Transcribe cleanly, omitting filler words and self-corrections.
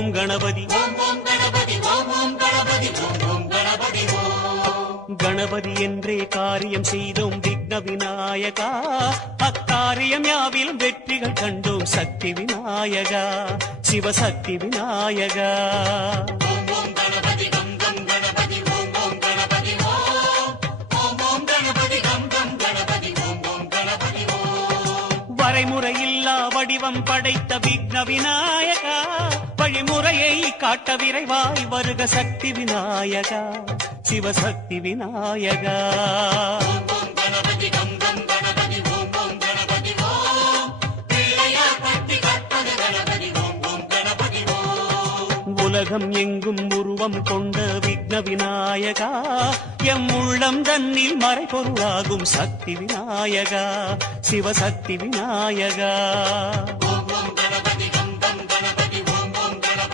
ஓம் கணபதி கணபதி என்றே காரியம் செய்தோம் விக்ன விநாயகா, அக்காரியம் யாவிலும் வெற்றிகள் கண்டோம் சக்தி விநாயகா, சிவசக்தி விநாயகா. வரைமுறையில்லா வடிவம் படைத்த விக்ன விநாயகா, வழிமுறையை காட்ட விரைவாய் வருக சக்தி விநாயகா, சிவசக்தி விநாயகா. உலகம் எங்கும் உருவம் கொண்ட விக்ன விநாயகா, எம் உள்ளம் தன்னில் மறைபொருளாகும் சக்தி விநாயகா, சிவசக்தி விநாயகா.